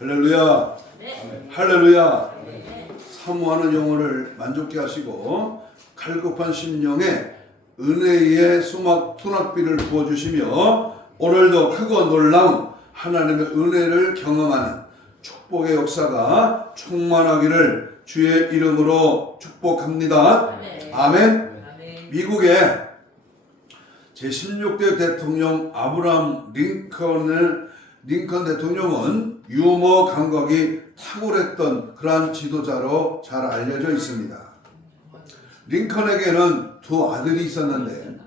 할렐루야. 네. 할렐루야. 네. 사모하는 영혼을 만족케 하시고 갈급한 심령에 은혜의 수납비를 부어주시며 오늘도 크고 놀라운 하나님의 은혜를 경험하는 축복의 역사가 충만하기를 주의 이름으로 축복합니다. 네. 아멘. 아멘. 미국의 제16대 대통령 아브라함 링컨 대통령은 유머 감각이 탁월했던 그러한 지도자로 잘 알려져 있습니다. 링컨에게는 두 아들이 있었는데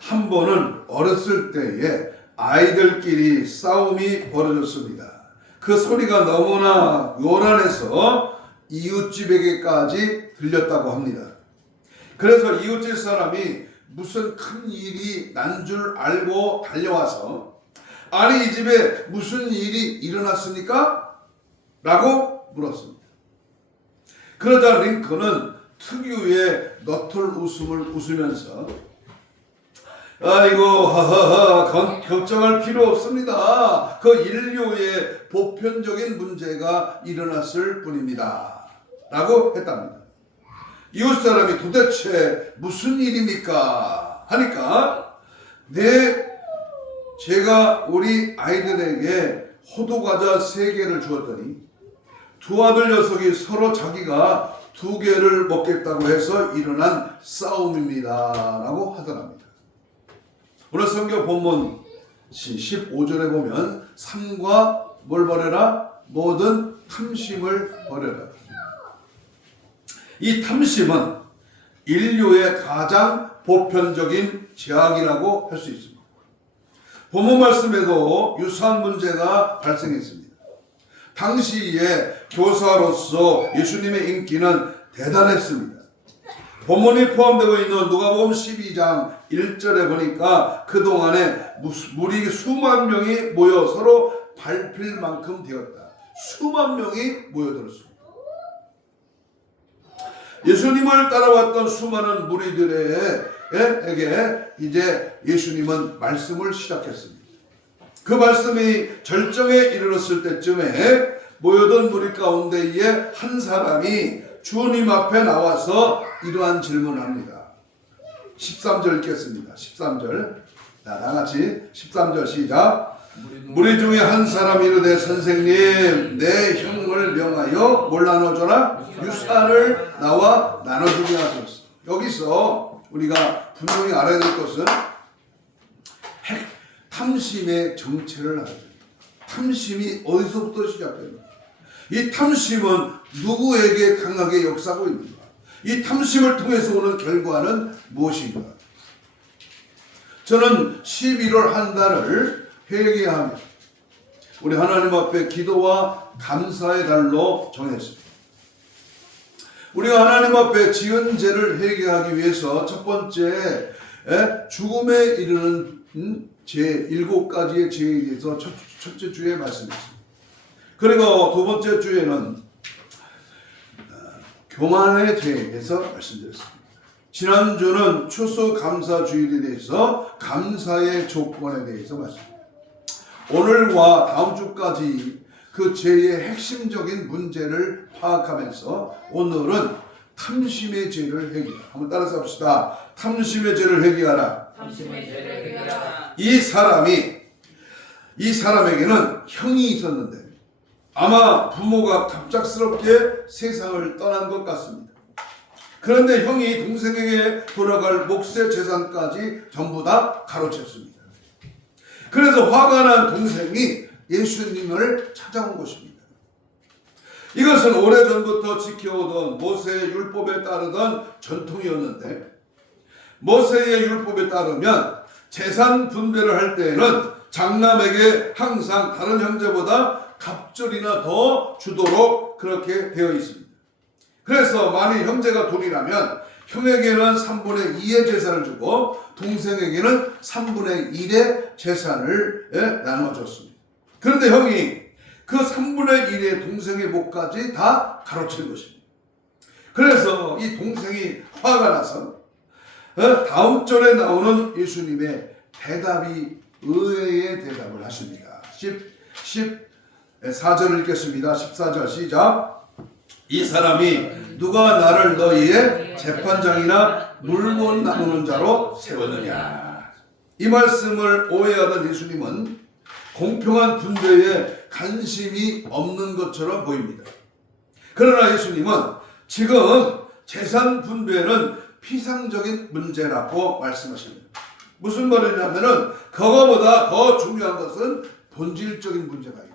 한 번은 어렸을 때에 아이들끼리 싸움이 벌어졌습니다. 그 소리가 너무나 요란해서 이웃집에게까지 들렸다고 합니다. 그래서 이웃집 사람이 무슨 큰 일이 난 줄 알고 달려와서 아니 이 집에 무슨 일이 일어났습니까? 라고 물었습니다. 그러자 링컨은 특유의 너털 웃음을 웃으면서 아이고 하하하 걱정할 필요 없습니다. 그 인류의 보편적인 문제가 일어났을 뿐입니다. 라고 했답니다. 이웃 사람이 도대체 무슨 일입니까? 하니까 제가 우리 아이들에게 호두과자 3개를 주었더니 두 아들 녀석이 서로 자기가 2개를 먹겠다고 해서 일어난 싸움입니다. 라고 하더랍니다. 오늘 성경 본문 15절에 보면 삼과 뭘 버려라? 모든 탐심을 버려라. 이 탐심은 인류의 가장 보편적인 죄악이라고 할 수 있습니다. 본문 말씀에도 유사한 문제가 발생했습니다. 당시에 교사로서 예수님의 인기는 대단했습니다. 본문이 포함되고 있는 누가복음 12장 1절에 보니까 그동안에 무리 수만 명이 모여 서로 밟힐 만큼 되었다. 수만 명이 모여들었습니다. 예수님을 따라왔던 수많은 무리들에게 이제 예수님은 말씀을 시작했습니다. 그 말씀이 절정에 이르렀을 때쯤에 모여든 무리 가운데에 한 사람이 주님 앞에 나와서 이러한 질문을 합니다. 13절 읽겠습니다. 13절. 자, 다같이 13절 시작. 무리 중에 한 사람이 이르되 선생님 내 형을 명하여 뭘 나눠줘라? 유산을 나와 나눠주게 하소서. 여기서 우리가 분명히 알아야 될 것은 탐심의 정체를 알아야 됩니다. 탐심이 어디서부터 시작됩니까? 이 탐심은 누구에게 강하게 역사하고 있는가? 이 탐심을 통해서 오는 결과는 무엇인가? 저는 11월 한 달을 회개하며 우리 하나님 앞에 기도와 감사의 달로 정했습니다. 우리가 하나님 앞에 지은 죄를 회개하기 위해서 첫 번째 죽음에 이르는 죄 7가지의 죄에 대해서 첫째 주에 말씀했습니다. 그리고 두 번째 주에는 교만의 죄에 대해서 말씀드렸습니다. 지난주는 추수감사주일에 대해서 감사의 조건에 대해서 말씀드렸습니다. 오늘과 다음 주까지 그 죄의 핵심적인 문제를 파악하면서 오늘은 탐심의 죄를 회개하라. 한번 따라서 합시다. 탐심의 죄를 회개하라. 탐심의 죄를 회개하라. 이 사람에게는 형이 있었는데 아마 부모가 갑작스럽게 세상을 떠난 것 같습니다. 그런데 형이 동생에게 돌아갈 몫의 재산까지 전부 다 가로챘습니다. 그래서 화가 난 동생이 예수님을 찾아온 것입니다. 이것은 오래전부터 지켜오던 모세의 율법에 따르던 전통이었는데 모세의 율법에 따르면 재산 분배를 할 때에는 장남에게 항상 다른 형제보다 갑절이나 더 주도록 그렇게 되어 있습니다. 그래서 만일 형제가 돈이라면 형에게는 3분의 2의 재산을 주고 동생에게는 3분의 1의 재산을 나눠줬습니다. 그런데 형이 그 3분의 1의 동생의 몫까지 다 가로챈 것입니다. 그래서 이 동생이 화가 나서 다음 절에 나오는 예수님의 대답이 의외의 대답을 하십니다. 4절을 읽겠습니다. 14절 시작. 이 사람이 누가 나를 너희의 재판장이나 물건 나누는 자로 세웠느냐. 이 말씀을 오해하던 예수님은 공평한 분배에 관심이 없는 것처럼 보입니다. 그러나 예수님은 지금 재산 분배는 피상적인 문제라고 말씀하십니다. 무슨 말이냐면은 그거보다 더 중요한 것은 본질적인 문제가 있다.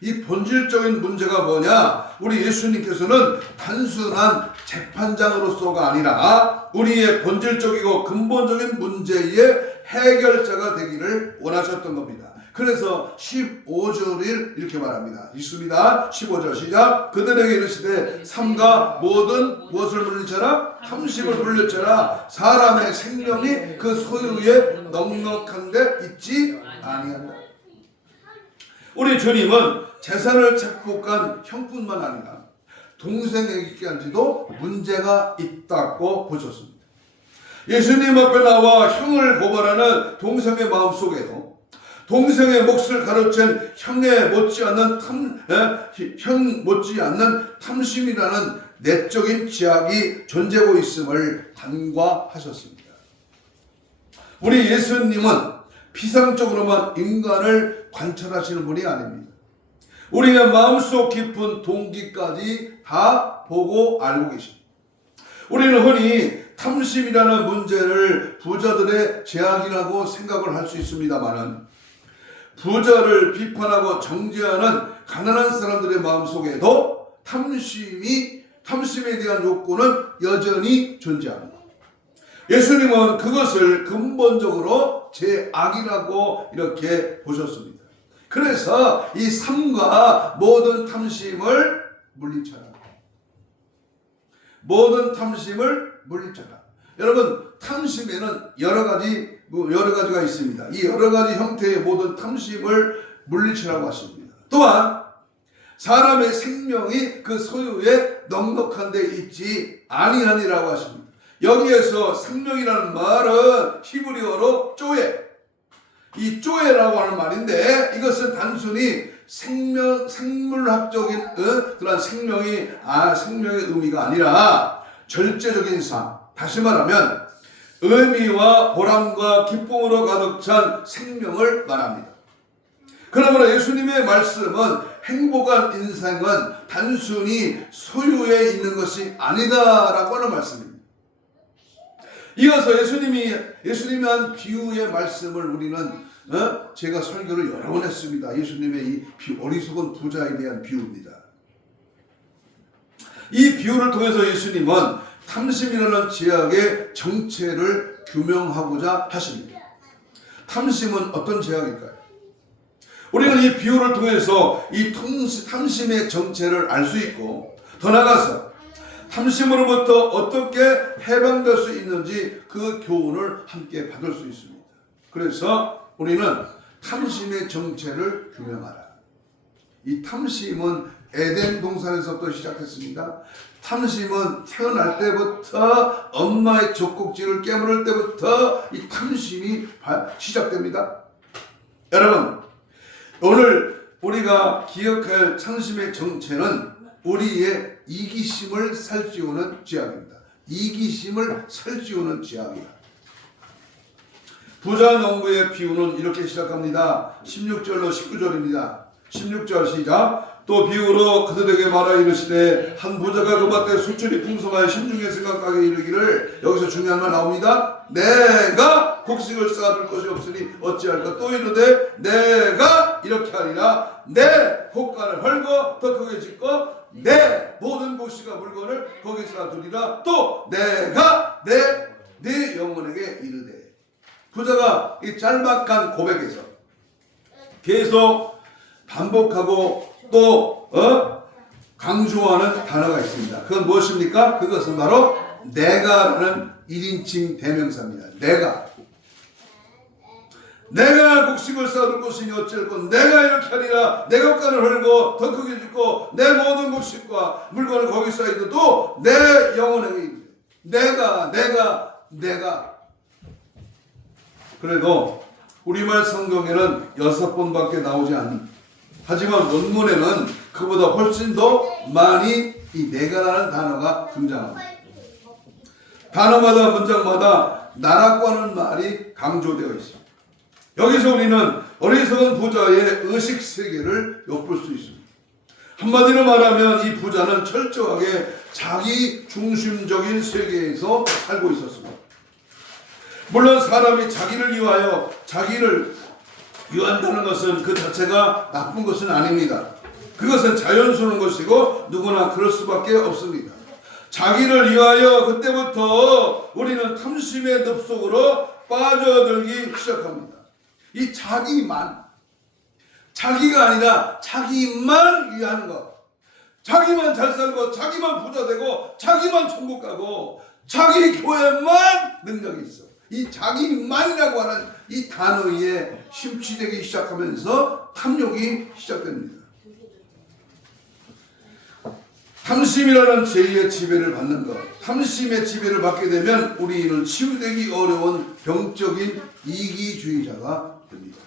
이 본질적인 문제가 뭐냐? 우리 예수님께서는 단순한 재판장으로서가 아니라 우리의 본질적이고 근본적인 문제의 해결자가 되기를 원하셨던 겁니다. 그래서 15절을 이렇게 말합니다. 있습니다. 15절 시작. 그들에게 이르시되 삼가 모든 무엇을 물리쳐라? 탐심을 물리쳐라. 사람의 생명이 그 소유에 넉넉한데 있지 아니한다. 우리 주님은 재산을 착복한 형뿐만 아니라 동생에게까지도 문제가 있다고 보셨습니다. 예수님 앞에 나와 형을 고발하는 동생의 마음속에도 동생의 몫을 가로챈 형에 못지않는 탐심이라는 내적인 지악이 존재하고 있음을 간과하셨습니다. 우리 예수님은 피상적으로만 인간을 관찰하시는 분이 아닙니다. 우리의 마음속 깊은 동기까지 다 보고 알고 계십니다. 우리는 흔히 탐심이라는 문제를 부자들의 죄악이라고 생각을 할 수 있습니다만은 부자를 비판하고 정죄하는 가난한 사람들의 마음속에도 탐심에 대한 욕구는 여전히 존재합니다. 예수님은 그것을 근본적으로 죄악이라고 이렇게 보셨습니다. 그래서 이 삼가 모든 탐심을 물리쳐라. 모든 탐심을 물리쳐라. 여러분, 탐심에는 여러 가지가 있습니다. 이 여러 가지 형태의 모든 탐심을 물리치라고 하십니다. 또한 사람의 생명이 그 소유에 넉넉한 데 있지 아니하니라고 하십니다. 여기에서 생명이라는 말은 히브리어로 쪼에, 이 쪼에라고 하는 말인데 이것은 단순히 생물학적인 그런 생명의 의미가 아니라 절제적인 삶, 다시 말하면 의미와 보람과 기쁨으로 가득 찬 생명을 말합니다. 그러므로 예수님의 말씀은 행복한 인생은 단순히 소유에 있는 것이 아니다라고 하는 말씀입니다. 이어서 예수님이 한 비유의 말씀을 우리는 제가 설교를 여러 번 했습니다. 예수님의 이 어리석은 부자에 대한 비유입니다. 이 비유를 통해서 예수님은 탐심이라는 죄악의 정체를 규명하고자 하십니다. 탐심은 어떤 죄악일까요? 우리는 이 비유를 통해서 이 탐심의 정체를 알 수 있고 더 나아가서 탐심으로부터 어떻게 해방될 수 있는지 그 교훈을 함께 받을 수 있습니다. 그래서 우리는 탐심의 정체를 규명하라. 이 탐심은 에덴 동산에서부터 시작했습니다. 탐심은 태어날 때부터 엄마의 젖꼭지를 깨물을 때부터 이 탐심이 시작됩니다. 여러분, 오늘 우리가 기억할 탐심의 정체는 우리의 이기심을 살찌우는 죄악입니다. 이기심을 살찌우는 죄악이다. 부자 농부의 비유는 이렇게 시작합니다. 16절로 19절입니다. 16절 시작. 또 비유로 그들에게 말하 이르시되 한 부자가 그 밭에 수출이 풍성하여 심중에 생각하게 이르기를, 여기서 중요한 말 나옵니다. 내가 곡식을 쌓아둘 것이 없으니 어찌할까. 또 이르되 내가 이렇게 하리라. 내 곡간을 헐고 더 크게 짓고 내 모든 곡식과 물건을 거기 쌓아두리라. 또 내가 내 영혼에게 이르되. 부자가 이 짤막한 고백에서 계속 반복하고 또 강조하는 단어가 있습니다. 그건 무엇입니까? 그것은 바로 내가라는 1인칭 대명사입니다. 내가 곡식을 쌓아둘 것이니 어쩔건 내가 이렇게 하리라. 내 곡간을 헐고 더 크게 짓고 내 모든 곡식과 물건을 거기 쌓이도 또 내 영혼에게 내가 그래도 우리말 성경에는 6번밖에 나오지 않는 하지만 원문에는 그보다 훨씬 더 많이 이 내가라는 단어가 등장합니다. 단어마다 문장마다 나라과는 말이 강조되어 있습니다. 여기서 우리는 어리석은 부자의 의식 세계를 엿볼 수 있습니다. 한마디로 말하면 이 부자는 철저하게 자기 중심적인 세계에서 살고 있었습니다. 물론 사람이 자기를 위하여 자기를 위한다는 것은 그 자체가 나쁜 것은 아닙니다. 그것은 자연스러운 것이고 누구나 그럴 수밖에 없습니다. 자기를 위하여 그때부터 우리는 탐심의 늪속으로 빠져들기 시작합니다. 이 자기만, 자기가 아니라 자기만 위하는 것, 자기만 잘 살고 자기만 부자 되고 자기만 천국 가고 자기 교회만 능력이 있어. 이 자기만이라고 하는 이 단어에 심취되기 시작하면서 탐욕이 시작됩니다. 탐심이라는 죄의 지배를 받는 것, 탐심의 지배를 받게 되면 우리는 치유되기 어려운 병적인 이기주의자가 됩니다.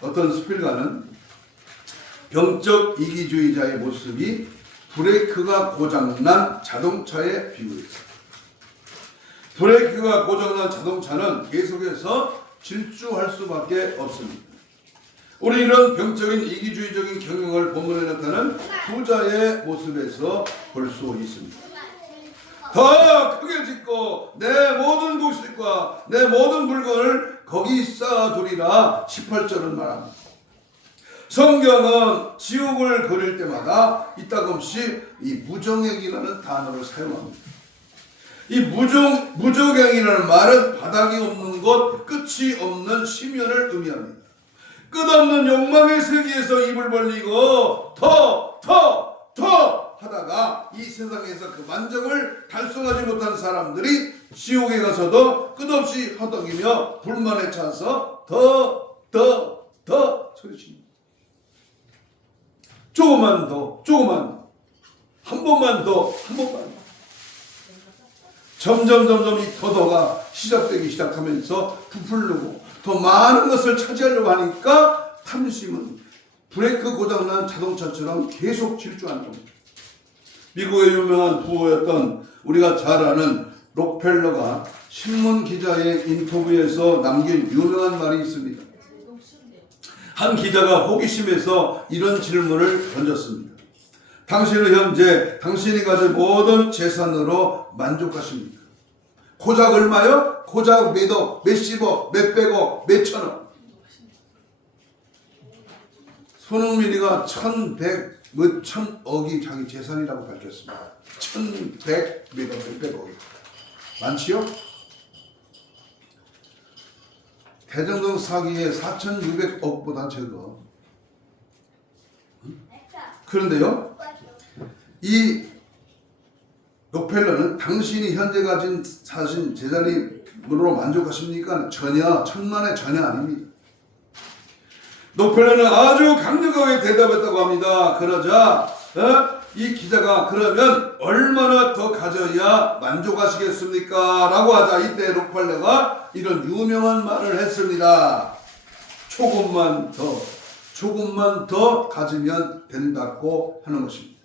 어떤 스필가는 병적 이기주의자의 모습이 브레이크가 고장난 자동차에 비유했습니다. 브레이크가 고장난 자동차는 계속해서 질주할 수밖에 없습니다. 우리 이런 병적인 이기주의적인 경영을 본문에 나타나는 부자의 모습에서 볼 수 있습니다. 더 크게 짓고 내 모든 곡식과 내 모든 물건을 거기 쌓아두리라 18절은 말합니다. 성경은 지옥을 그릴 때마다 이따금씩 이 무정액이라는 단어를 사용합니다. 이 무정액이라는 말은 바닥이 없는 곳, 끝이 없는 심연을 의미합니다. 끝없는 욕망의 세계에서 입을 벌리고 더 하다가 이 세상에서 그 만족을 달성하지 못한 사람들이 지옥에 가서도 끝없이 허덕이며 불만에 차서 더 소리칩니다. 조금만 더, 한 번만 더. 점점 이 더더가 시작되기 시작하면서 부풀르고 더 많은 것을 차지하려고 하니까 탐심은 브레이크 고장난 자동차처럼 계속 질주하는 겁니다. 미국의 유명한 부호였던 우리가 잘 아는 록펠러가 신문 기자의 인터뷰에서 남긴 유명한 말이 있습니다. 한 기자가 호기심에서 이런 질문을 던졌습니다. 당신은 현재 당신이 가진 모든 재산으로 만족하십니까? 고작 얼마요? 고작 몇억, 몇십억, 몇백억, 몇천억. 손흥민이가 1100억이 자기 재산이라고 밝혔습니다. 1100, 몇백억이. 많지요? 대장동 사기의 4600억보다 적어. 그런데요, 이 록펠러는 당신이 현재 가진 사신 재산으로 만족하십니까? 전혀, 천만에 전혀 아닙니다. 록펠러는 아주 강력하게 대답했다고 합니다. 그러자 이 기자가 그러면 얼마나 더 가져야 만족하시겠습니까? 라고 하자 이때 록펠러가 이런 유명한 말을 했습니다. 조금만 더 가지면 된다고 하는 것입니다.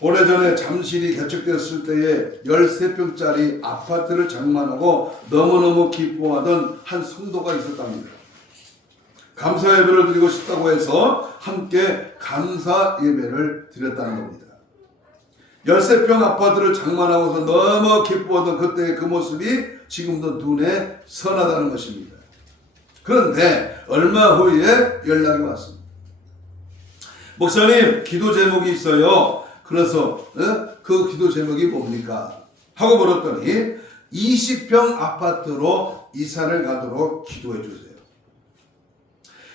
오래전에 잠실이 개척되었을 때에 13평짜리 아파트를 장만하고 너무너무 기뻐하던 한 성도가 있었답니다. 감사 예배를 드리고 싶다고 해서 함께 감사 예배를 드렸다는 겁니다. 13평 아파트를 장만하고서 너무 기뻐하던 그때의 그 모습이 지금도 눈에 선하다는 것입니다. 그런데 얼마 후에 연락이 왔습니다. 목사님, 기도 제목이 있어요. 그래서 그 기도 제목이 뭡니까? 하고 물었더니 20평 아파트로 이사를 가도록 기도해 주세요.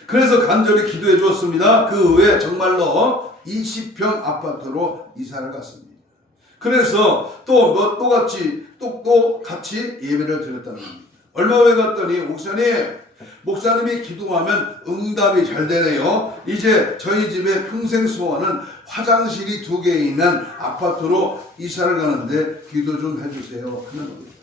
그래서 간절히 기도해 주었습니다. 그 후에 정말로 20평 아파트로 이사를 갔습니다. 그래서 또 같이 예배를 드렸다는 겁니다. 얼마 후에 갔더니 목사님이 기도하면 응답이 잘 되네요. 이제 저희 집의 평생 소원은 화장실이 2개 있는 아파트로 이사를 가는데 기도 좀 해주세요 하는 겁니다.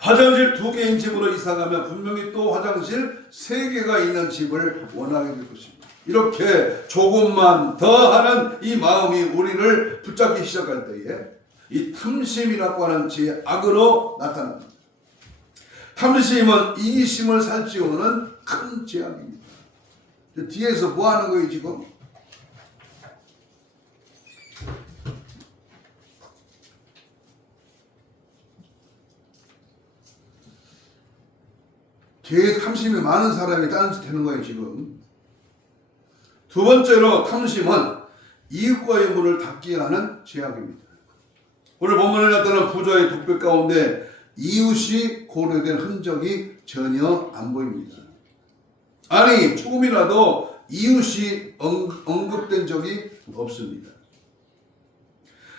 화장실 2개인 집으로 이사가면 분명히 또 화장실 3개가 있는 집을 원하게 될 것입니다. 이렇게 조금만 더 하는 이 마음이 우리를 붙잡기 시작할 때에 이 탐심이라고 하는 죄악으로 나타납니다. 탐심은 이기심을 살찌우는 큰 죄악입니다. 뒤에서 뭐 하는 거예요 지금? 뒤에 탐심이 많은 사람이 딴짓 하는 거예요 지금. 두 번째로 탐심은 이웃과의 문을 닫게 하는 죄악입니다. 오늘 본문에 나타난 부자의 독백 가운데 이웃이 고려된 흔적이 전혀 안 보입니다. 아니 조금이라도 이웃이 언급된 적이 없습니다.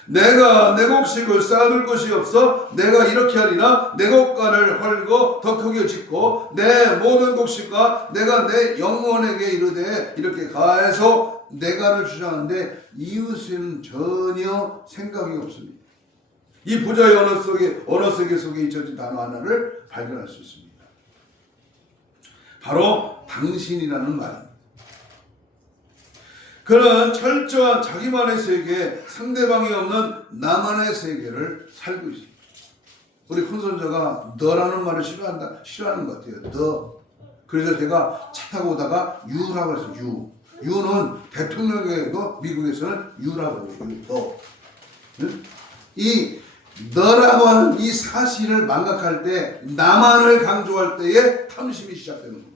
내가 내 곡식을 쌓아둘 것이 없어 내가 이렇게 하리라 내 곡간을 헐고 더 크게 짓고 내 모든 곡식과 내가 내 영혼에게 이르되 이렇게 가해서 내가를 주장하는데 이웃은 전혀 생각이 없습니다. 이 부자의 언어 세계 속에 잊혀진 단어 하나를 발견할 수 있습니다. 바로 당신이라는 말입니다. 그는 철저한 자기만의 세계, 상대방이 없는 나만의 세계를 살고 있습니다. 우리 큰손자가 너라는 말을 싫어하는 것 같아요. 너. 그래서 제가 차 타고 오다가 유라고 했어요. 유. 유는 대통령에도 미국에서는 유라고 해요. 너. 이 너라고 하는 이 사실을 망각할 때, 나만을 강조할 때에 탐심이 시작되는 겁니다.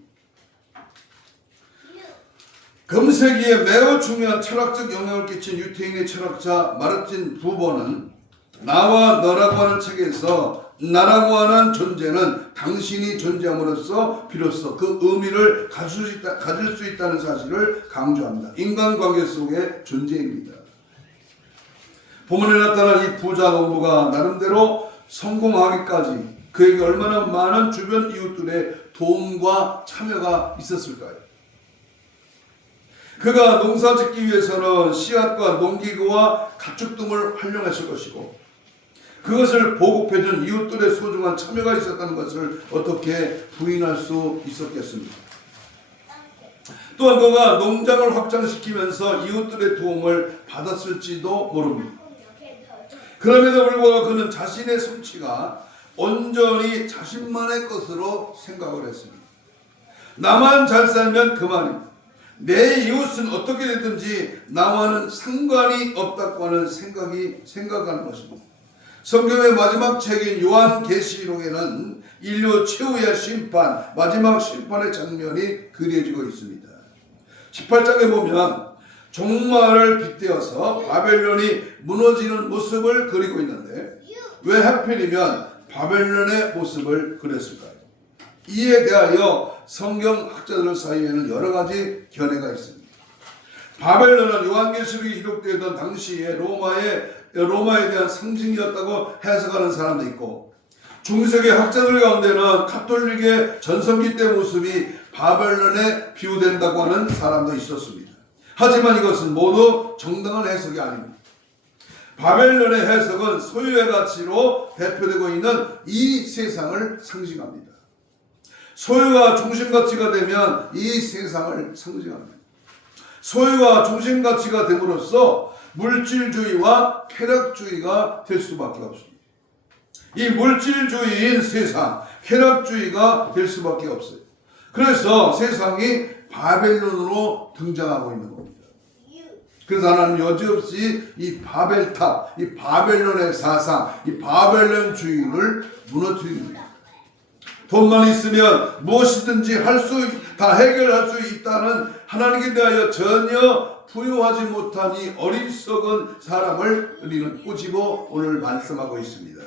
금세기에 매우 중요한 철학적 영향을 끼친 유태인의 철학자 마르틴 부버는 나와 너라고 하는 책에서 나라고 하는 존재는 당신이 존재함으로써 비로소 그 의미를 가질 수 있다는 사실을 강조합니다. 인간관계 속의 존재입니다. 본문에 나타난 이 부자 농부가 나름대로 성공하기까지 그에게 얼마나 많은 주변 이웃들의 도움과 참여가 있었을까요? 그가 농사 짓기 위해서는 씨앗과 농기구와 가축 등을 활용했을 것이고 그것을 보급해준 이웃들의 소중한 참여가 있었다는 것을 어떻게 부인할 수 있었겠습니까? 또한 그가 농장을 확장시키면서 이웃들의 도움을 받았을지도 모릅니다. 그럼에도 불구하고 그는 자신의 성취가 온전히 자신만의 것으로 생각을 했습니다. 나만 잘 살면 그만입니다. 내 이웃은 어떻게 됐든지 나와는 상관이 없다고 하는 생각하는 것입니다. 성경의 마지막 책인 요한계시록에는 인류 최후의 심판, 마지막 심판의 장면이 그려지고 있습니다. 18장에 보면 종말을 빗대어서 바벨론이 무너지는 모습을 그리고 있는데 왜 하필이면 바벨론의 모습을 그렸을까요? 이에 대하여 성경학자들 사이에는 여러 가지 견해가 있습니다. 바벨론은 요한계시록이 기록되던 당시에 로마에 대한 상징이었다고 해석하는 사람도 있고 중세기 학자들 가운데는 가톨릭의 전성기 때 모습이 바벨론에 비유된다고 하는 사람도 있었습니다. 하지만 이것은 모두 정당한 해석이 아닙니다. 바벨론의 해석은 소유의 가치로 대표되고 있는 이 세상을 상징합니다. 소유가 중심가치가 되면 이 세상을 상징합니다. 소유가 중심가치가 됨으로써 물질주의와 쾌락주의가 될 수밖에 없습니다. 이 물질주의인 세상, 쾌락주의가 될 수밖에 없어요. 그래서 세상이 바벨론으로 등장하고 있는 겁니다. 그래서 하나님 여지없이 이 바벨탑, 이 바벨론의 사상, 이 바벨론주의를 무너뜨립니다. 돈만 있으면 무엇이든지 다 해결할 수 있다는 하나님께 대하여 전혀 부유하지 못한 이 어리석은 사람을 우리는 꼬집어 오늘 말씀하고 있습니다.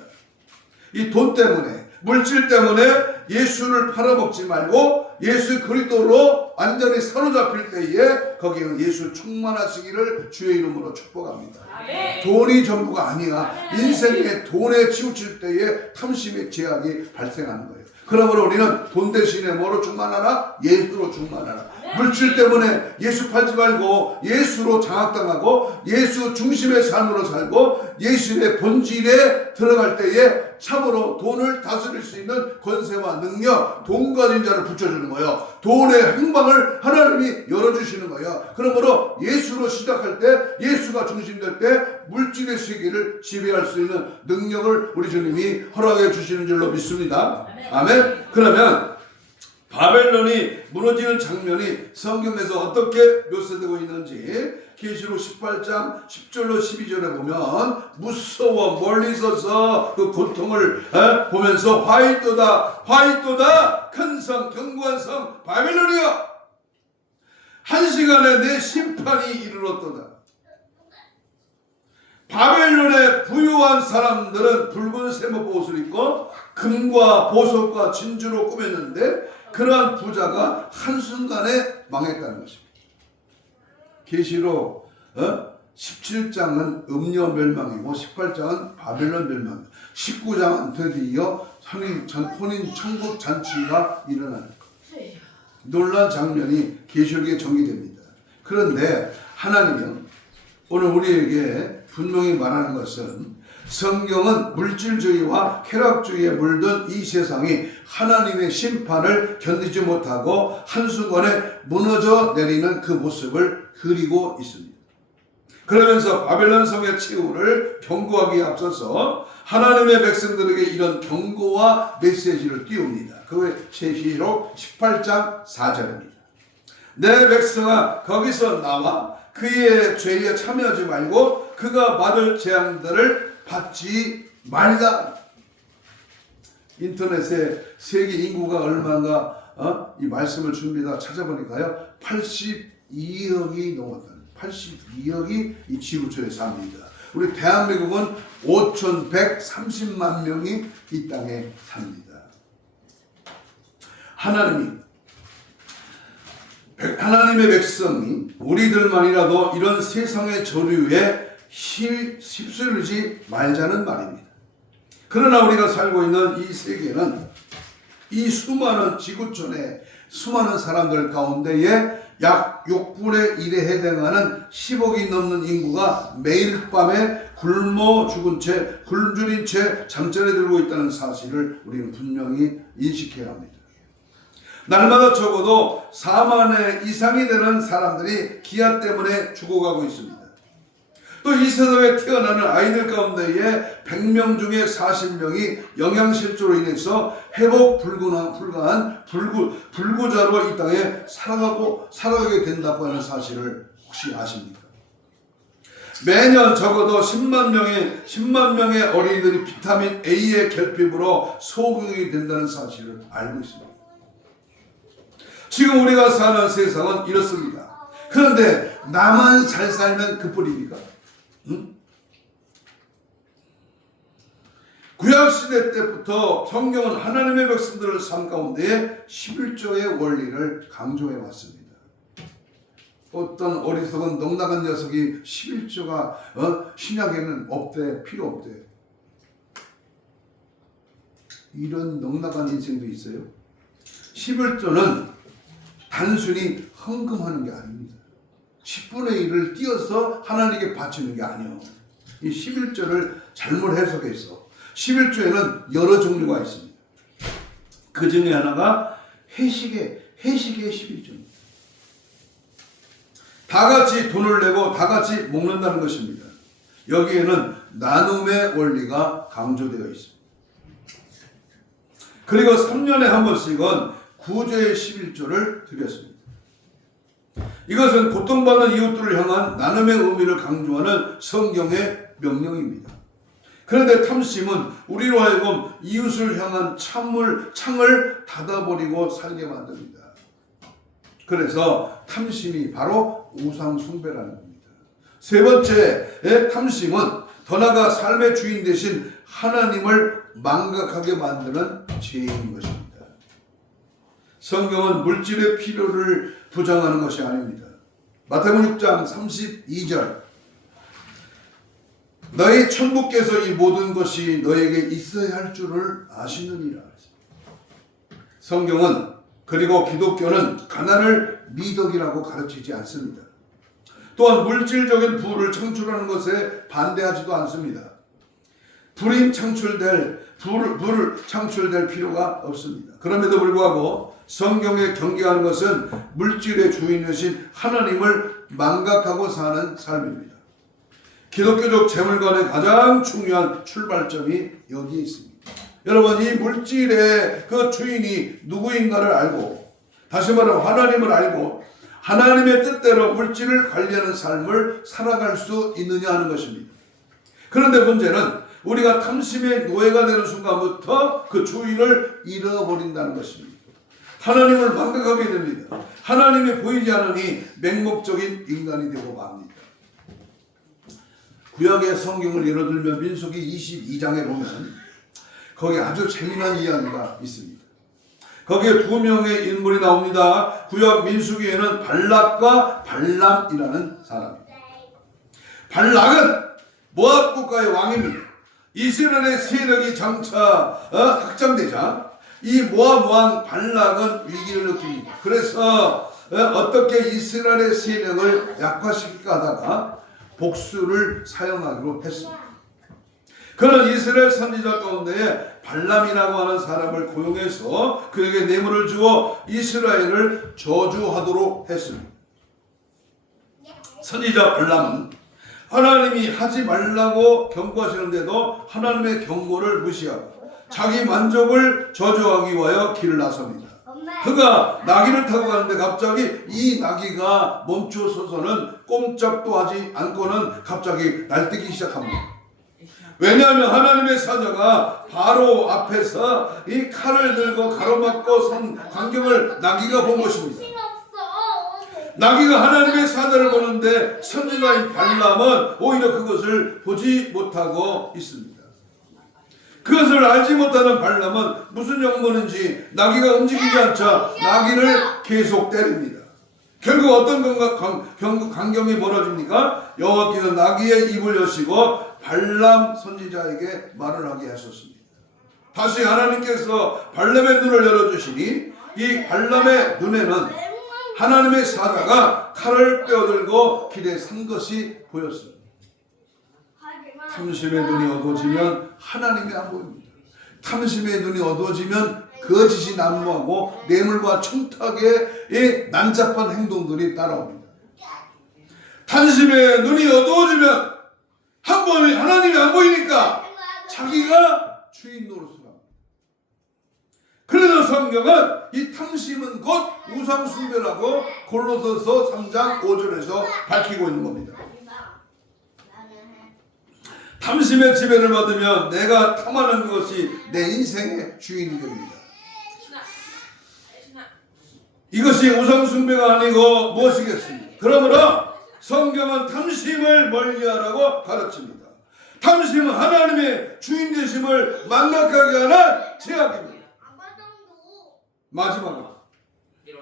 이 돈 때문에, 물질 때문에 예수를 팔아먹지 말고 예수 그리스도로 완전히 사로잡힐 때에 거기는 예수 충만하시기를 주의 이름으로 축복합니다. 돈이 전부가 아니야. 인생에 돈에 치우칠 때에 탐심의 제약이 발생하는 거예요. 그러므로 우리는 돈 대신에 뭐로 충만하라? 예수로 충만하라. 물질 때문에 예수 팔지 말고 예수로 장악당하고 예수 중심의 삶으로 살고 예수의 본질에 들어갈 때에 참으로 돈을 다스릴 수 있는 권세와 능력, 돈 가진 자를 붙여주는 거예요. 돈의 행방을 하나님이 열어주시는 거예요. 그러므로 예수로 시작할 때, 예수가 중심될 때 물질의 세계를 지배할 수 있는 능력을 우리 주님이 허락해 주시는 줄로 믿습니다. 아멘. 그러면 바벨론이 무너지는 장면이 성경에서 어떻게 묘사되고 있는지 계시록 18장 10절로 12절에 보면 무서워 멀리 서서 그 고통을 보면서 화이토다 큰 성 견고한 성 바벨론이여 한 시간에 내 심판이 이르렀도다. 바벨론의 부유한 사람들은 붉은 세모포 옷을 입고 금과 보석과 진주로 꾸몄는데 그러한 부자가 한순간에 망했다는 것입니다. 계시록 17장은 음녀 멸망이고 18장은 바벨론 멸망, 19장은 드디어 혼인 천국 잔치가 일어나는 것. 놀라운 장면이 계시록에 전개됩니다. 그런데 하나님은 오늘 우리에게 분명히 말하는 것은 성경은 물질주의와 쾌락주의에 물든 이 세상이 하나님의 심판을 견디지 못하고 한순간에 무너져 내리는 그 모습을 그리고 있습니다. 그러면서 바벨론 성의 최후를 경고하기에 앞서서 하나님의 백성들에게 이런 경고와 메시지를 띄웁니다. 그게 계시록 18장 4절입니다. 내 백성아 거기서 나와 그의 죄에 참여하지 말고 그가 받을 재앙들을 받지 말라. 인터넷에 세계 인구가 얼마인가 이 말씀을 줍니다. 찾아보니까요 82억이 넘었다. 82억이 이 지구촌에 삽니다. 우리 대한민국은 5,130만 명이 이 땅에 삽니다. 하나님의 백성이 우리들만이라도 이런 세상의 조류에 휩쓸리지 말자는 말입니다. 그러나 우리가 살고 있는 이 세계는 이 수많은 지구촌에 수많은 사람들 가운데에 약 6분의 1에 해당하는 10억이 넘는 인구가 매일 밤에 굶어 죽은 채 굶주린 채 잠자리에 들고 있다는 사실을 우리는 분명히 인식해야 합니다. 날마다 적어도 4만의 이상이 되는 사람들이 기아 때문에 죽어가고 있습니다. 또 이 세상에 태어나는 아이들 가운데에 100명 중에 40명이 영양실조로 인해서 회복 불가한 불구자로 이 땅에 살아가게 된다고 하는 사실을 혹시 아십니까? 매년 적어도 10만 명의 어린이들이 비타민 A의 결핍으로 소경이 된다는 사실을 알고 있습니다. 지금 우리가 사는 세상은 이렇습니다. 그런데 나만 잘 살면 그뿐입니까? 응? 구약시대 때부터 성경은 하나님의 백성들을 삶 가운데 11조의 원리를 강조해 왔습니다. 어떤 어리석은 넉나간 녀석이 11조가 신약에는 없대, 필요 없대. 이런 넉나간 인생도 있어요. 11조는 단순히 헌금하는 게 아닙니다. 10분의 1을 띄어서 하나님께 바치는 게 아니에요. 이 11조를 잘못 해석해서 11조에는 여러 종류가 있습니다. 그 중에 하나가 회식의 11조입니다. 다 같이 돈을 내고 다 같이 먹는다는 것입니다. 여기에는 나눔의 원리가 강조되어 있습니다. 그리고 3년에 한 번씩은 구제의 11조를 드렸습니다. 이것은 고통받는 이웃들을 향한 나눔의 의미를 강조하는 성경의 명령입니다. 그런데 탐심은 우리로 하여금 이웃을 향한 창을 닫아버리고 살게 만듭니다. 그래서 탐심이 바로 우상 숭배라는 겁니다. 세 번째 탐심은 더 나아가 삶의 주인 대신 하나님을 망각하게 만드는 죄인 것입니다. 성경은 물질의 필요를 부정하는 것이 아닙니다. 마태복음 6장 32절 너희 천부께서 이 모든 것이 너에게 있어야 할 줄을 아시느니라. 성경은 그리고 기독교는 가난을 미덕이라고 가르치지 않습니다. 또한 물질적인 부를 창출하는 것에 반대하지도 않습니다. 불이 창출될 필요가 없습니다. 그럼에도 불구하고 성경에 경계하는 것은 물질의 주인이신 하나님을 망각하고 사는 삶입니다. 기독교적 재물관의 가장 중요한 출발점이 여기에 있습니다. 여러분, 이 물질의 그 주인이 누구인가를 알고, 다시 말하면 하나님을 알고 하나님의 뜻대로 물질을 관리하는 삶을 살아갈 수 있느냐 하는 것입니다. 그런데 문제는 우리가 탐심의 노예가 되는 순간부터 그 주인을 잃어버린다는 것입니다. 하나님을 망각하게 됩니다. 하나님이 보이지 않으니 맹목적인 인간이 되고 맙니다. 구약의 성경을 예로 들면 민수기 22장에 보면 거기 아주 재미난 이야기가 있습니다. 거기에 두 명의 인물이 나옵니다. 구약 민수기에는 발락과 발람이라는 사람입니다. 발락은 모압 국가의 왕입니다. 이스라엘의 세력이 장차 확장되자 이 모압 왕 발락은 위기를 느낍니다. 그래서 어떻게 이스라엘의 세력을 약화시킬까 하다가 복수를 사용하기로 했습니다. 그는 이스라엘 선지자 가운데 발람이라고 하는 사람을 고용해서 그에게 뇌물을 주어 이스라엘을 저주하도록 했습니다. 선지자 발람은 하나님이 하지 말라고 경고하시는데도 하나님의 경고를 무시하고 자기 만족을 저주하기 위하여 길을 나섭니다. 그가 나귀를 타고 가는데 갑자기 이 나귀가 멈춰서서는 꼼짝도 하지 않고는 갑자기 날뛰기 시작합니다. 왜냐하면 하나님의 사자가 바로 앞에서 이 칼을 들고 가로막고 선 광경을 나귀가 본 것입니다. 나귀가 하나님의 사자를 보는데 선지자인 발람은 오히려 그것을 보지 못하고 있습니다. 그것을 알지 못하는 발람은 무슨 영문인지 나귀가 움직이지 않자 나귀를 계속 때립니다. 결국 어떤 광경이 벌어집니까? 여호와께서 나귀의 입을 여시고 발람 선지자에게 말을 하게 하셨습니다. 다시 하나님께서 발람의 눈을 열어주시니 이 발람의 눈에는 하나님의 사자가 칼을 빼어들고 길에 선 것이 보였습니다. 탐심의 눈이 어두워지면 하나님이 안 보입니다. 탐심의 눈이 어두워지면 거짓이 난무하고 뇌물과 청탁의 난잡한 행동들이 따라옵니다. 탐심의 눈이 어두워지면 한 번에 하나님이 안 보이니까 자기가 주인 노릇을 합니다. 그래서 성경은 이 탐심은 곧 우상숭배라고 골로새서 3장 5절에서 밝히고 있는 겁니다. 탐심의 지배를 받으면 내가 탐하는 것이 내 인생의 주인이 됩니다. 이것이 우상숭배가 아니고 무엇이겠습니까? 그러므로 성경은 탐심을 멀리하라고 가르칩니다. 탐심은 하나님의 주인 되심을 망각하게 하는 제약입니다. 마지막으로,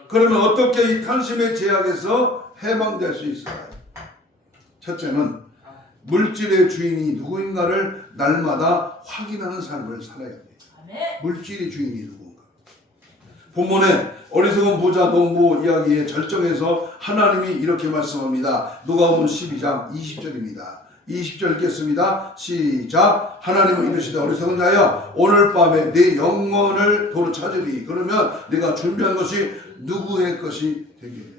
그러면 어떻게 이 탐심의 제약에서 해방될 수 있을까요? 첫째는 물질의 주인이 누구인가를 날마다 확인하는 삶을 살아야 합니다. 물질의 주인이 누군가. 본문에 어리석은 부자 농부 이야기의 절정에서 하나님이 이렇게 말씀합니다. 누가복음 12장 20절입니다. 20절 읽겠습니다. 시작. 하나님은 이르시되 어리석은 자여 오늘 밤에 내 영혼을 도로 찾으리. 그러면 네가 준비한 것이 누구의 것이 되겠느냐.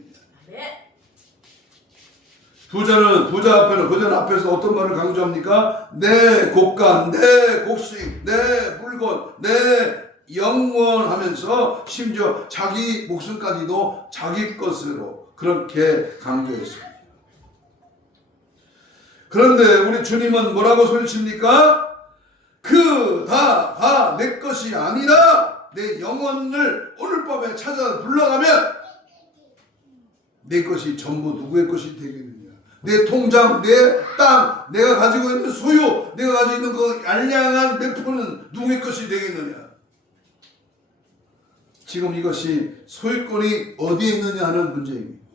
부자는 앞에서 어떤 말을 강조합니까? 내 곡간, 내 곡식, 내 물건, 내 영원 하면서 심지어 자기 목숨까지도 자기 것으로 그렇게 강조했습니다. 그런데 우리 주님은 뭐라고 소리칩니까? 그 다 내 것이 아니라 내 영혼을 오늘 밤에 찾아 불러가면 내 것이 전부 누구의 것이 되겠느냐. 내 통장, 내 땅, 내가 가지고 있는 소유, 내가 가지고 있는 그 알량한 몇 푼은 누구의 것이 되겠느냐. 지금 이것이 소유권이 어디에 있느냐 하는 문제입니다.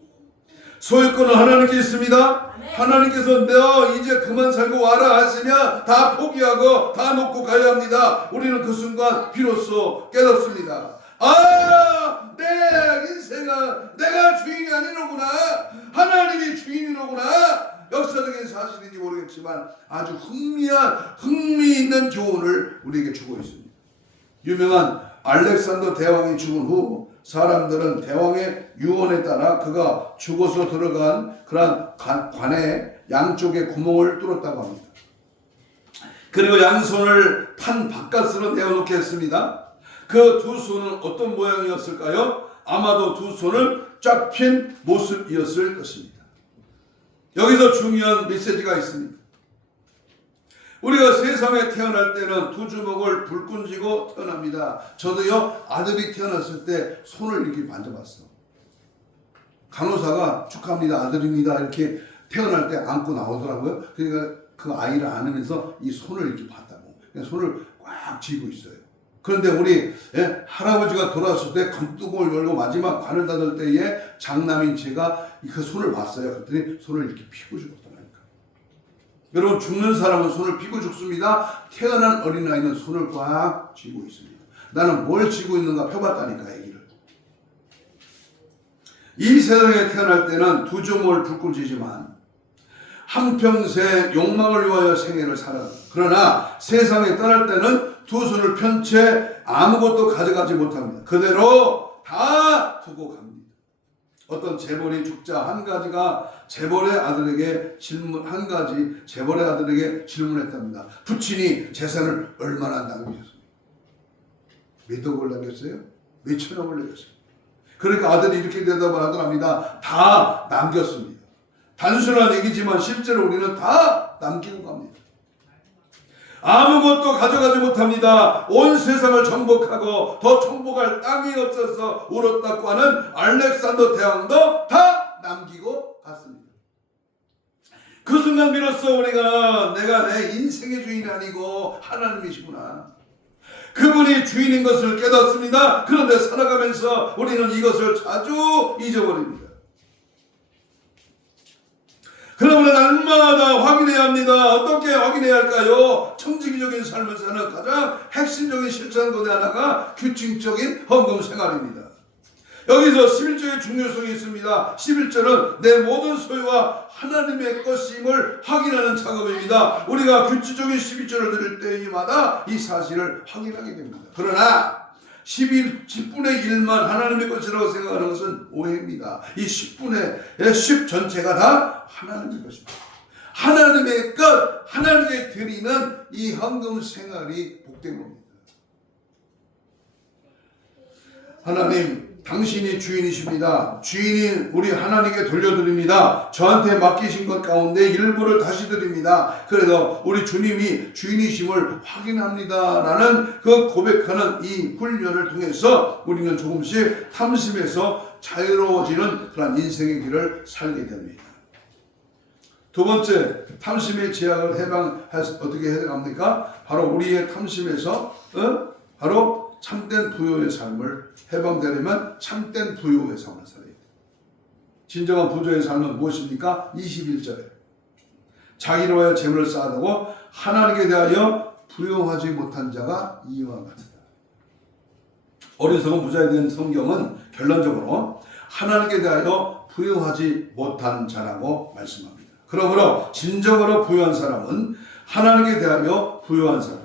소유권은 하나님께 있습니다. 하나님께서 너 이제 그만 살고 와라 하시면 다 포기하고 다 놓고 가야 합니다. 우리는 그 순간 비로소 깨닫습니다. 아, 내 인생은 내가 주인이 아니로구나. 하나님이 주인이로구나. 역사적인 사실인지 모르겠지만 아주 흥미 있는 교훈을 우리에게 주고 있습니다. 유명한 알렉산더 대왕이 죽은 후 사람들은 대왕의 유언에 따라 그가 죽어서 들어간 그러한 관에 양쪽에 구멍을 뚫었다고 합니다. 그리고 양손을 판 바깥으로 내어놓게 했습니다. 그 두 손은 어떤 모양이었을까요? 아마도 두 손을 쫙 핀 모습이었을 것입니다. 여기서 중요한 메시지가 있습니다. 우리가 세상에 태어날 때는 두 주먹을 불끈 쥐고 태어납니다. 저도요, 아들이 태어났을 때 손을 이렇게 만져봤어. 간호사가 축하합니다, 아들입니다, 이렇게 태어날 때 안고 나오더라고요. 그러니까 그 아이를 안으면서 이 손을 이렇게 봤다고. 그냥 손을 꽉 쥐고 있어요. 그런데 우리 할아버지가 돌아왔을 때 관뚜껑을 열고 마지막 관을 닫을 때에 장남인 제가 그 손을 봤어요. 그랬더니 손을 이렇게 피고 죽었다니까. 여러분, 죽는 사람은 손을 피고 죽습니다. 태어난 어린아이는 손을 꽉 쥐고 있습니다. 나는 뭘 쥐고 있는가 펴봤다니까, 아기를. 이 세상에 태어날 때는 두 주먹을 불끈 쥐지만 한평생 욕망을 위하여 생애를 살아요. 그러나 세상에 떠날 때는 두 손을 편 채 아무것도 가져가지 못합니다. 그대로 다 두고 갑니다. 어떤 재벌이 죽자 한 가지 재벌의 아들에게 질문했답니다. 부친이 재산을 얼마나 남기셨습니까? 몇 억을 남겼어요? 몇 천억을 남겼어요? 그러니까 아들이 이렇게 대답을 하더랍니다. 다 남겼습니다. 단순한 얘기지만 실제로 우리는 다 남기고 갑니다. 아무것도 가져가지 못합니다. 온 세상을 정복하고 더 정복할 땅이 없어서 울었다고 하는 알렉산더 대왕도 다 남기고 갔습니다. 그 순간 비로소 우리가 내가 내 인생의 주인이 아니고 하나님이시구나, 그분이 주인인 것을 깨닫습니다. 그런데 살아가면서 우리는 이것을 자주 잊어버립니다. 그러므로 날마다 확인해야 합니다. 어떻게 확인해야 할까요? 청지기적인 삶을 사는 가장 핵심적인 실천 가운데 하나가 규칙적인 헌금 생활입니다. 여기서 11조의 중요성이 있습니다. 11조는 내 모든 소유와 하나님의 것임을 확인하는 작업입니다. 우리가 규칙적인 12조를 드릴 때마다 이 사실을 확인하게 됩니다. 그러나 10분의 1만 하나님의 것이라고 생각하는 것은 오해입니다. 이 10분의 10 전체가 다 하나님의 것입니다. 하나님의 것, 하나님께 드리는 이 헌금 생활이 복된 겁니다. 하나님, 당신이 주인이십니다. 주인이 우리 하나님께 돌려드립니다. 저한테 맡기신 것 가운데 일부를 다시 드립니다. 그래서 우리 주님이 주인이심을 확인합니다 라는 그 고백하는 이 훈련을 통해서 우리는 조금씩 탐심에서 자유로워지는 그런 인생의 길을 살게 됩니다. 두 번째, 탐심의 제약을 어떻게 해결합니까? 바로 우리의 탐심에서 바로 참된 부요의 삶을 해방되려면 참된 부요의 삶을 살아야 돼요. 진정한 부조의 삶은 무엇입니까? 21절에 자기를 위하여 재물을 쌓아두고 하나님께 대하여 부요하지 못한 자가 이와 같으다. 어리석은 부자에 대한 성경은 결론적으로 하나님께 대하여 부요하지 못한 자라고 말씀합니다. 그러므로 진정으로 부요한 사람은 하나님께 대하여 부요한 사람,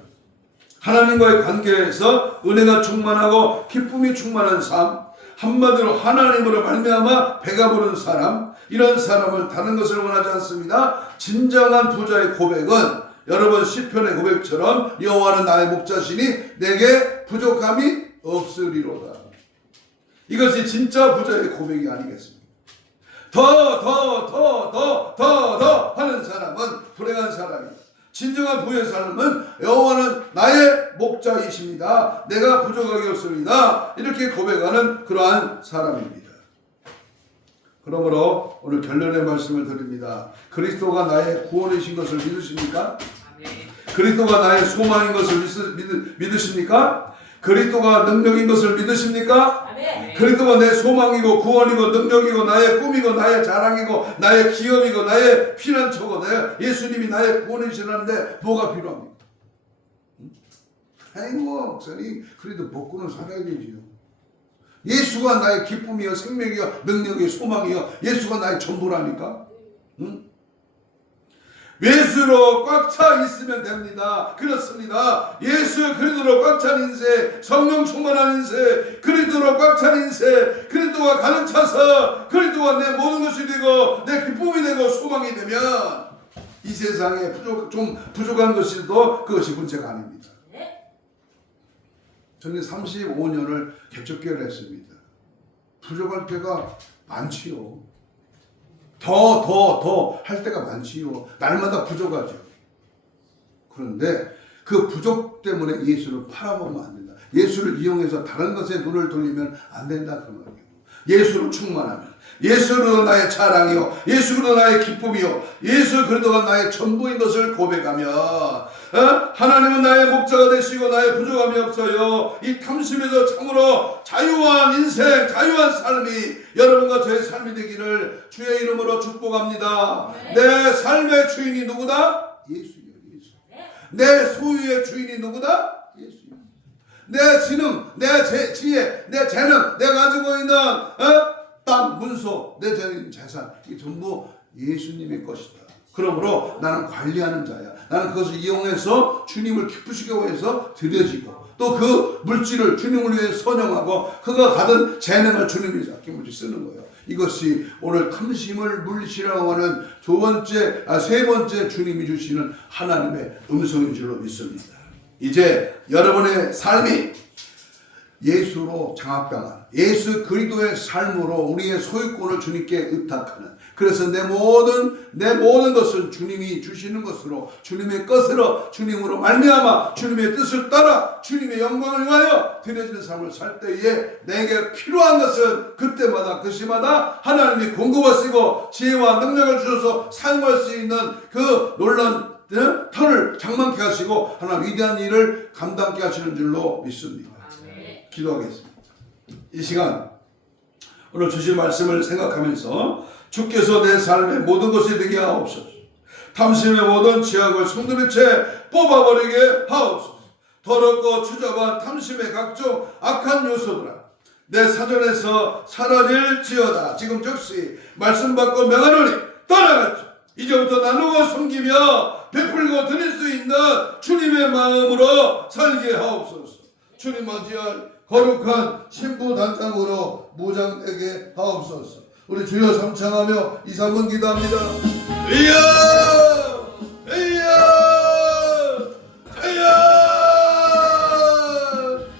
하나님과의 관계에서 은혜가 충만하고 기쁨이 충만한 삶, 한마디로 하나님으로 말미암아 배가 부른 사람, 이런 사람을 다른 것을 원하지 않습니다. 진정한 부자의 고백은 여러분 시편의 고백처럼 여호와는 나의 목자시니 내게 부족함이 없으리로다. 이것이 진짜 부자의 고백이 아니겠습니까? 더 하는 사람은 불행한 사람이다. 진정한 부의 삶은 여호와는 나의 목자이십니다. 내가 부족하게 없습니다. 이렇게 고백하는 그러한 사람입니다. 그러므로 오늘 결론의 말씀을 드립니다. 그리스도가 나의 구원이신 것을 믿으십니까? 그리스도가 나의 소망인 것을 믿으십니까? 그리스도가 능력인 것을 믿으십니까? 그리스도가 내 소망이고 구원이고 능력이고 나의 꿈이고 나의 자랑이고 나의 기업이고 나의 피난처고 예수님이 나의 구원이시라는데 뭐가 필요합니까? 아이고 목사님, 그래도 먹고는 살아야 되지요. 예수가 나의 기쁨이요 생명이요 능력이요 소망이요 예수가 나의 전부라니까. 응? 예수로 꽉 차 있으면 됩니다. 그렇습니다. 예수 그리스도로 꽉 찬 인생, 성령 충만한 인생, 그리스도로 꽉 찬 인생, 그리스도와 가득 차서 그리스도가 내 모든 것이 되고 내 기쁨이 되고 소망이 되면 이 세상에 좀 부족한 것이도 그것이 문제가 아닙니다. 저는 35년을 개척교회를 했습니다. 부족할 때가 많지요. 더 할 때가 많지요. 날마다 부족하죠. 그런데 그 부족 때문에 예수를 팔아먹으면 안 된다. 예수를 이용해서 다른 것에 눈을 돌리면 안 된다. 그 말이에요. 예수로 충만하면, 예수로 나의 자랑이요, 예수로 나의 기쁨이요, 예수 그리스도가 나의 전부인 것을 고백하며 하나님은 나의 목자가 되시고 나의 부족함이 없어요. 이 탐심에서 참으로 자유한 인생, 자유한 삶이 여러분과 저의 삶이 되기를 주의 이름으로 축복합니다. 내 삶의 주인이 누구다? 예수요. 예수. 내 소유의 주인이 누구다? 예수요. 내 지능, 내 지혜, 내 재능, 내가 가지고 있는 땅, 문서, 내 재산, 이게 전부 예수님의 것이다. 그러므로 나는 관리하는 자야. 나는 그것을 이용해서 주님을 기쁘시게 해서 드려지고 또 그 물질을 주님을 위해 선용하고 그가 가진 재능을 주님이 아낌없이 쓰는 거예요. 이것이 오늘 탐심을 물리치라고 하는 세 번째 주님이 주시는 하나님의 음성인 줄로 믿습니다. 이제 여러분의 삶이 예수로 장악당한 예수 그리스도의 삶으로 우리의 소유권을 주님께 의탁하는, 그래서 내 모든 것은 주님이 주시는 것으로, 주님의 것으로, 주님으로 말미암아 주님의 뜻을 따라 주님의 영광을 위하여 드려지는 삶을 살 때에 내게 필요한 것은 그때마다 그 시마다 하나님이 공급하시고 지혜와 능력을 주셔서 사용할 수 있는 그 놀라운 터를 장만케 하시고 하나님 위대한 일을 감당케 하시는 줄로 믿습니다. 기도하겠습니다. 이 시간 오늘 주신 말씀을 생각하면서 주께서 내 삶의 모든 것이 되게 하옵소서. 탐심의 모든 죄악을 손들이채 뽑아버리게 하옵소서. 더럽고 추잡한 탐심의 각종 악한 요소들아 내 사전에서 사라질지어다. 지금 즉시 말씀 받고 명하노니 떠나가죠. 이제부터 나누고 섬기며 베풀고 드릴 수 있는 주님의 마음으로 살게 하옵소서. 주님 맞이할 거룩한 신부단장으로 무장되게 하옵소서. 우리 주여 삼창하며 2, 3분 기도합니다. 이야 이야 이야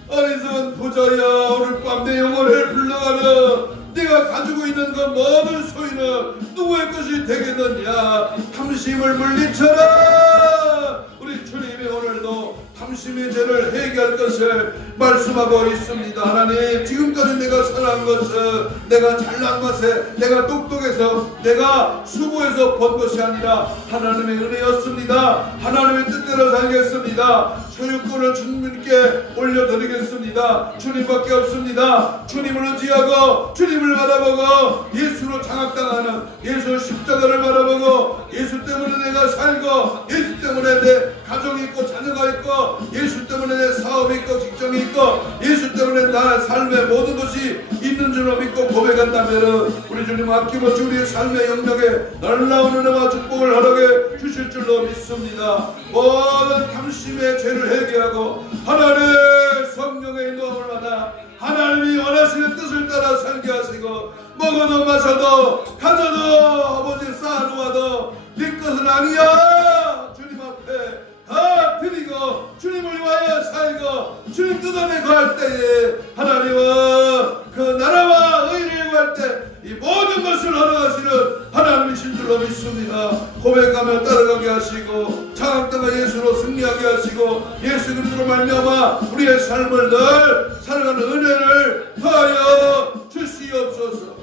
어리석은 부자야, 오늘 밤 내 영혼을 불러가며 내가 가지고 있는 그 모든 소유는 누구의 것이 되겠느냐. 탐심을 물리쳐라. 우리 주님이 오늘도 탐심의 죄를 해결할 것을 말씀하고 있습니다. 하나님, 지금까지 내가 살아온 것은 내가 잘난 것에, 내가 똑똑해서, 내가 수고해서 번 것이 아니라 하나님의 은혜였습니다. 하나님의 뜻대로 살겠습니다. 소유권을 주님께 올려드리겠습니다. 주님밖에 없습니다. 주님을 의지하고 주님을 바라보고 예수로 장악당하는, 예수 십자가를 바라보고 예수 때문에 내가 살고 예수 때문에 내 가정이 있고 자녀가 있고 예수 때문에 내 사업이 있고 직장이 있고 예수 때문에 나의 삶의 모든 것이 있는 줄로 믿고 고백한다면 우리 주님 아낌없이 우리의 삶의 영역에 놀라운 은혜와 축복을 허락해 주실 줄로 믿습니다. 모든 탐심의 죄를 해결하고 하나님의 성령의 인도함을 받아 하나님이 원하시는 뜻을 따라 살게 하시고 먹어도 마셔도 가져도 아버지 쌓아놓아도 네 것은 아니야. 주님 앞에 다 드리고 주님을 위하여 살고 주님 뜻 안에 거할 때에 하나님은 그 나라와 의를 구할 때 이 모든 것을 허락하시는 하나님이신 줄로 믿습니다. 고백하며 따라가게 하시고 장악당한 예수로 승리하게 하시고 예수 그리스도로 말미암아 우리의 삶을 늘 살아가는 은혜를 더하여 주시옵소서.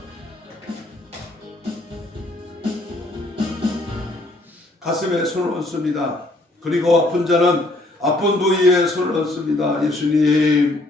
가슴에 손을 얹습니다. 그리고 아픈 자는 아픈 부위에 손을 얹습니다. 예수님,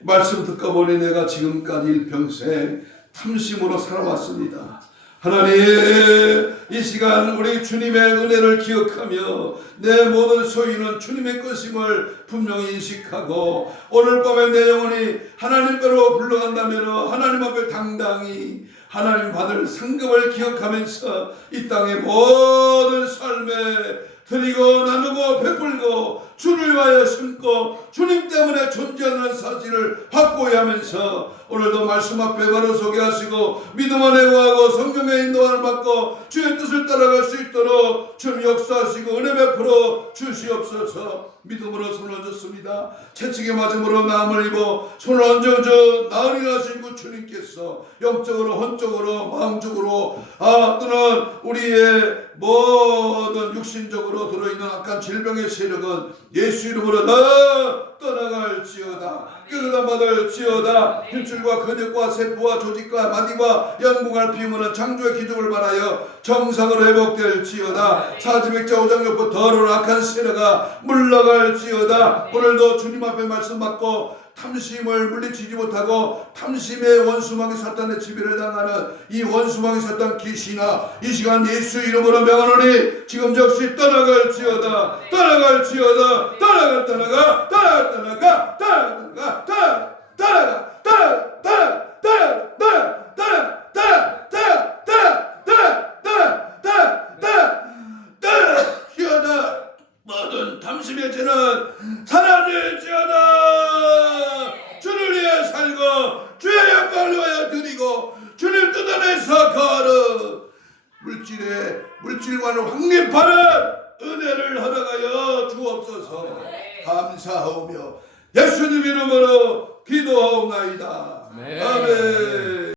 말씀 듣고 보니 내가 지금까지 일평생 탐심으로 살아왔습니다. 하나님, 이 시간 우리 주님의 은혜를 기억하며 내 모든 소유는 주님의 것임을 분명히 인식하고 오늘 밤에 내 영혼이 하나님께로 불러간다면 하나님 앞에 당당히 하나님 받을 상급을 기억하면서 이 땅의 모든 삶에 드리고 나누고 베풀고 주를 위하여 숨고 주님 때문에 존재하는 사실을 확고히 하면서 오늘도 말씀 앞에 바로 서게 하시고 믿음 안에 거하고 성령의 인도함을 받고 주의 뜻을 따라갈 수 있도록 주님 역사하시고 은혜 베풀어 주시옵소서. 믿음으로 손을 얹었습니다. 채찍에 맞음으로 나음을 입어 손을 얹어줘 나으리라 하신 주님께서 영적으로 혼적으로 마음적으로 또는 우리의 모든 육신적으로 들어있는 악한 질병의 세력은 예수 이름으로 다 떠나갈지어다. 깨끗함 받을지어다. 힘줄과 근육과 세포와 조직과 마디와 영궁할 피임은 창조의 기적을 말하여 정상으로 회복될지어다. 사지맥자 오장육부 더러운 악한 세력아 물러갈지어다. 오늘도 주님 앞에 말씀 받고 탐심을 물리치지 못하고 탐심의 원수마귀 사탄의 지배를 당하는 이 원수마귀 사탄 귀신아 이 시간 예수 이름으로 명하노니 지금 즉시 떠나갈지어다. 떠나갈지어다. 모든 탐심의 죄는 사라질지어다. 주를 위해 살고 주의 영광을 위하여 드리고 주를 뜯어내서 걸어 물질과는 확립하는 은혜를 허락하여 주옵소서. 감사하오며 예수님 이름으로 기도하옵나이다. 아멘.